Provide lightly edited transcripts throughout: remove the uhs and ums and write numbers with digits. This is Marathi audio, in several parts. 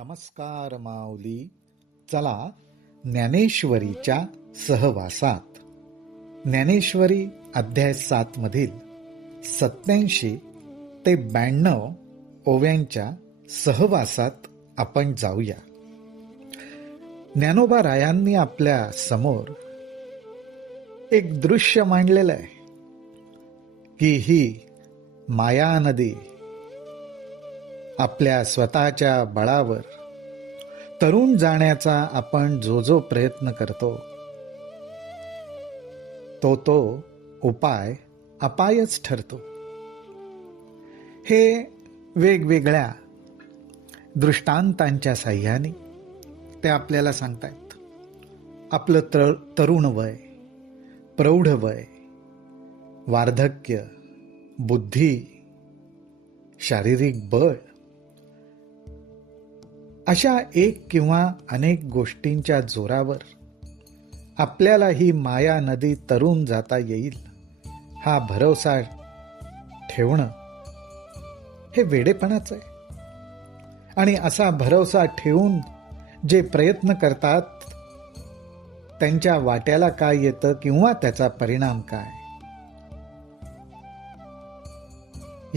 नमस्कार माऊली. चला ज्ञानेश्वरीच्या सहवासात. ज्ञानेश्वरी अध्याय 7 मधील 87 ते 92 ओव्यांच्या सहवासात आपण जाऊया. ज्ञानोबा रायांनी आपल्या समोर एक दृश्य मांडलेलं आहे की ही माया नदी आपल्या स्वतःच्या बळावर तरुण जाण्याचा आपण जो प्रयत्न करतो तो उपाय अपायच ठरतो. हे वेगवेगळ्या दृष्टांतांच्या साह्याने ते आपल्याला सांगतायत. आपलं तरुण वय, प्रौढ वय, वार्धक्य, बुद्धी, शारीरिक बळ अशा एक किंवा अनेक गोष्टींच्या जोरावर आपल्याला ही माया नदी तरून जाता येईल हा भरोसा ठेवणं हे वेडेपणाच आहे. आणि असा भरोसा ठेवून जे प्रयत्न करतात त्यांच्या वाट्याला काय येतं किंवा त्याचा परिणाम काय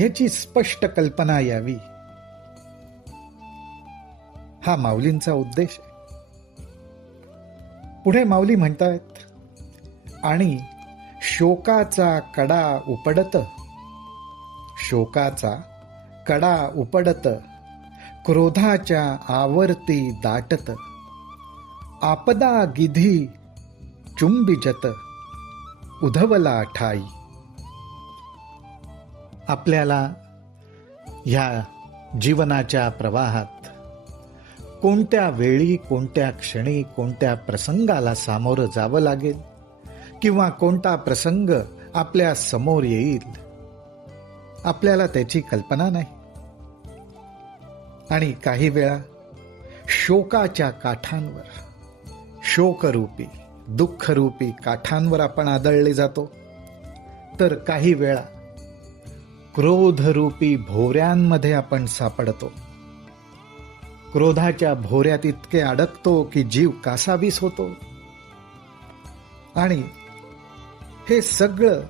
याची स्पष्ट कल्पना यावी हा माऊलींचा उद्देश आहे. पुढे माऊली म्हणतायत, आणि शोकाचा कडा उपडत क्रोधाच्या आवर्ती दाटत आपदा गिधी चुंबिजत उधवला ठाई. आपल्याला ह्या जीवनाच्या प्रवाहात कोणत्या वेळी, कोणत्या क्षणी, कोणत्या प्रसंगाला सामोरं जावं लागेल किंवा कोणता प्रसंग आपल्या समोर येईल आपल्याला त्याची कल्पना नाही. आणि काही वेळा शोकाच्या काठांवर, शोकरूपी, दुःखरूपी काठांवर आपण आदळले जातो, तर काही वेळा क्रोधरूपी भोवऱ्यांमध्ये आपण सापडतो. क्रोधाच्या भोवऱ्यात इतके अडकतो की जीव कासावीस होतो. आणि हे सगळं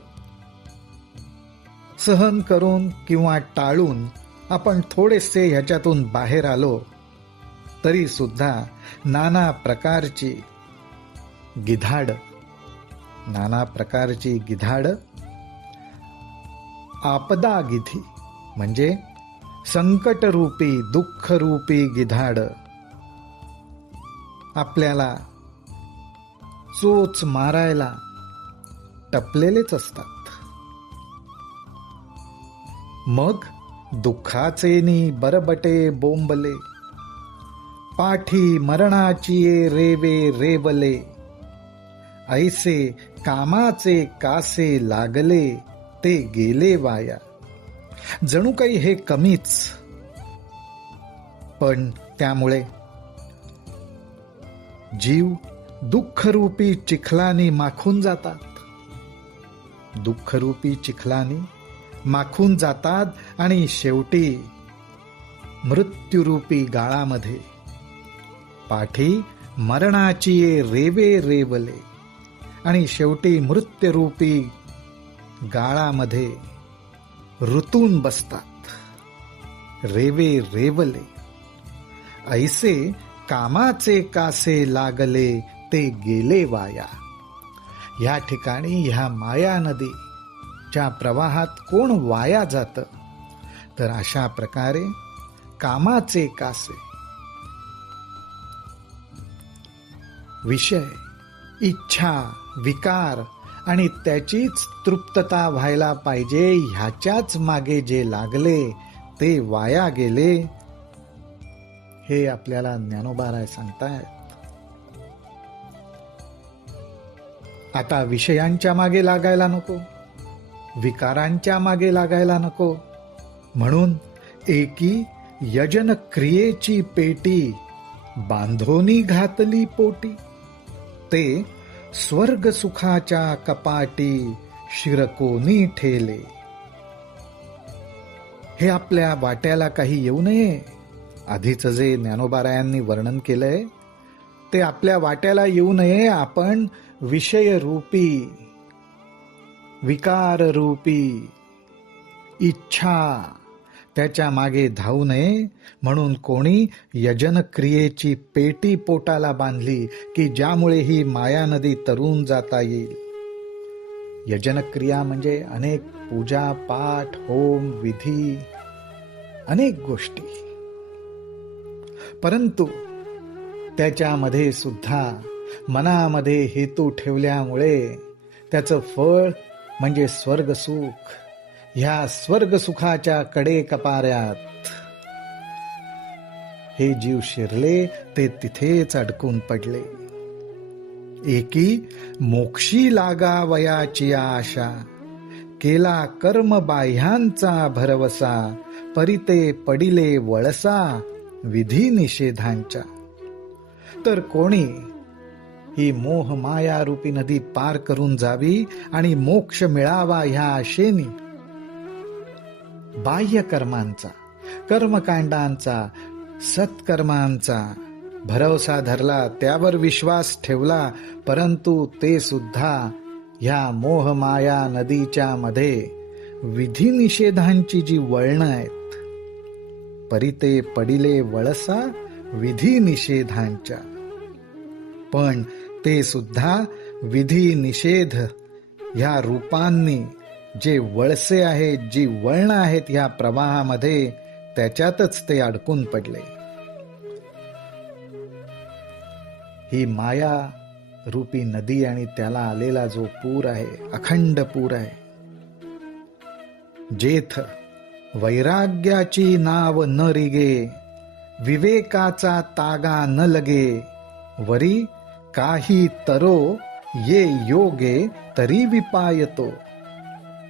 सहन करून किंवा टाळून आपण थोडेसे ह्याच्यातून बाहेर आलो तरी सुद्धा नाना प्रकारची गिधाड आपदा गिधी म्हणजे संकटरूपी, दुःखरूपी गिधाड आपल्याला चोच मारायला टपलेलेच असतात. मग दुःखाचेनी बरबटे बोंबले पाठी मरणाची रेवे रेवले ऐसे कामाचे कासे लागले ते गेले वाया. जणू काही हे कमीच, पण त्यामुळे जीव दुःखरूपी चिखलानी माखून जातात आणि शेवटी मृत्यूरूपी गाळामध्ये पाठी मरणाची रेवे रेवले आणि शेवटी मृत्यूरूपी गाळामध्ये ऋतून बसतात. रेवे रेवले ऐसे कामाचे कासे लागले ते गेले वाया. या ठिकाणी ह्या माया नदीच्या प्रवाहात कोण वाया जातं, तर अशा प्रकारे कामाचे कासे, विषय, इच्छा, विकार आणि त्याचीच तृप्तता व्हायला पाहिजे ह्याच्याच मागे जे लागले ते वाया गेले हे आपल्याला ज्ञानोबा राय सांगतायत. आता विषयांच्या मागे लागायला नको, विकारांच्या मागे लागायला नको, म्हणून एकी यजन क्रियेची पेटी बांधोनी घातली पोटी ते स्वर्ग सुखाच्या कपाटी शिरकोनी ठेले. हे आपल्या वाट्याला काही येऊ नये आधीचं जे ज्ञानोबारायांनी वर्णन केलंय ते आपल्या वाट्याला येऊ नये. आपण विषयरूपी, विकाररूपी इच्छा त्याच्या मागे धावू नये, म्हणून कोणी यजन क्रियेची पेटी पोटाला बांधली की ज्यामुळे ही माया नदी तरून जाता येईल. यजन क्रिया म्हणजे अनेक पूजा पाठ, होम, विधी, अनेक गोष्टी. परंतु त्याच्यामध्ये सुद्धा मनामध्ये हेतू ठेवल्यामुळे त्याचं फळ म्हणजे स्वर्गसुख. ह्या स्वर्गसुखाच्या कडे कपाऱ्यात हे जीव शिरले, ते तिथेच अडकून पडले. एकी मोक्षी लागावयाची आशा, केला कर्म बाह्यांचा भरवसा, परिते पडिले वळसा विधी निषेधांच्या. तर कोणी ही मोह माया रूपी नदी पार करून जावी आणि मोक्ष मिळावा ह्या आशेनी बाह्य कर्मांचा, कर्मकांडांचा, सत्कर्मांचा भरवसा धरला, त्यावर विश्वास ठेवला, परंतु ते सुद्धा ह्या मोह माया नदीच्या मध्ये विधी निषेधांची जी वळणं आहेत, परिते पडिले वळसा विधी निषेधांच्या, पण ते सुद्धा विधी निषेध ह्या रूपांनी जे वळसे आहेत, जी वळणं आहेत ह्या प्रवाहामध्ये, त्याच्यातच ते अडकून पडले. ही माया रूपी नदी आणि त्याला आलेला जो पूर आहे, अखंड पूर आहे. जेथ वैराग्याची नाव न रिगे, विवेकाचा तागा न लगे, वरी काही तरो ये योगे तरी विपायतो.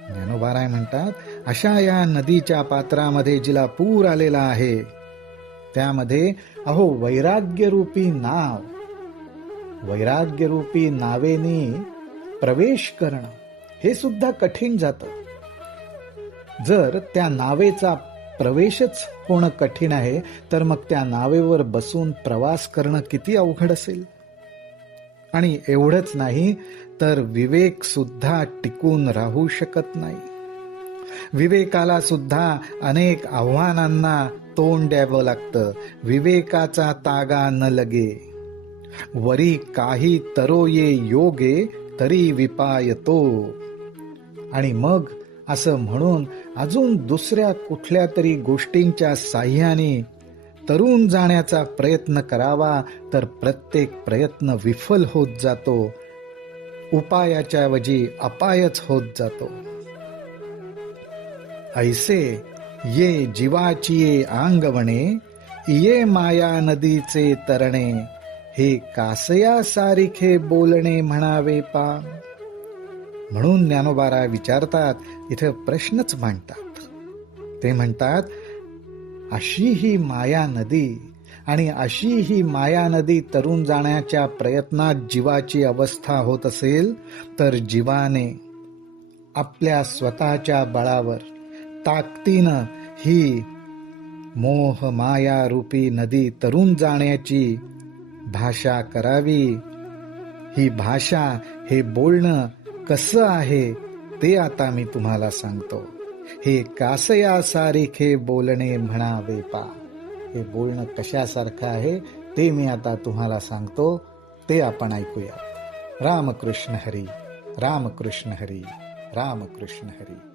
ज्ञानोबाराय म्हणतात, अशा या नदीच्या पात्रामध्ये जिला पूर आलेला आहे, त्यामध्ये अहो वैराग्यरूपी नाव, वैराग्यरूपी नावेने प्रवेश करणं हे सुद्धा कठीण जातं. जर त्या नावेचा प्रवेशच होणं कठीण आहे, तर मग त्या नावेवर बसून प्रवास करणं किती अवघड असेल. आणि एवढंच नाही तर विवेक सुद्धा टिकून राहू शकत नाही. विवेकाला सुद्धा अनेक आव्हानांना तोंड द्यावं लागतं. विवेकाचा तागा न लगे, वरी काही तरो ये योगे तरी विपायतो. आणि मग असं म्हणून अजून दुसऱ्या कुठल्या तरी गोष्टींच्या साह्याने तरून जाण्याचा प्रयत्न करावा, तर प्रत्येक प्रयत्न विफल होत जातो. उपायाच्या ऐवजी अपायच होत जातो. ऐसे ये जीवाची ये आंगवणे, ये माया नदीचे तरणे, हे कासया सारिखे बोलणे म्हणावे पा. म्हणून ज्ञानोबाराय विचारतात, इथे प्रश्नच मांडतात. ते म्हणतात, अशी ही माया नदी आणि अशी ही माया नदी तरून जाण्याच्या प्रयत्नात जीवाची अवस्था होत असेल, तर जीवाने आपल्या स्वतःच्या बळावर ताकदीनं ही मोह माया रूपी नदी तरून जाण्याची भाषा करावी. ही भाषा, हे बोलणं कसं आहे ते आता मी तुम्हाला सांगतो. हे कासया सारिखे बोलणे म्हणावे पा. हे बोलणं कशासारखं आहे ते मी आता तुम्हाला सांगतो, ते आपण ऐकूया. रामकृष्ण हरी, रामकृष्ण हरी, रामकृष्ण हरी.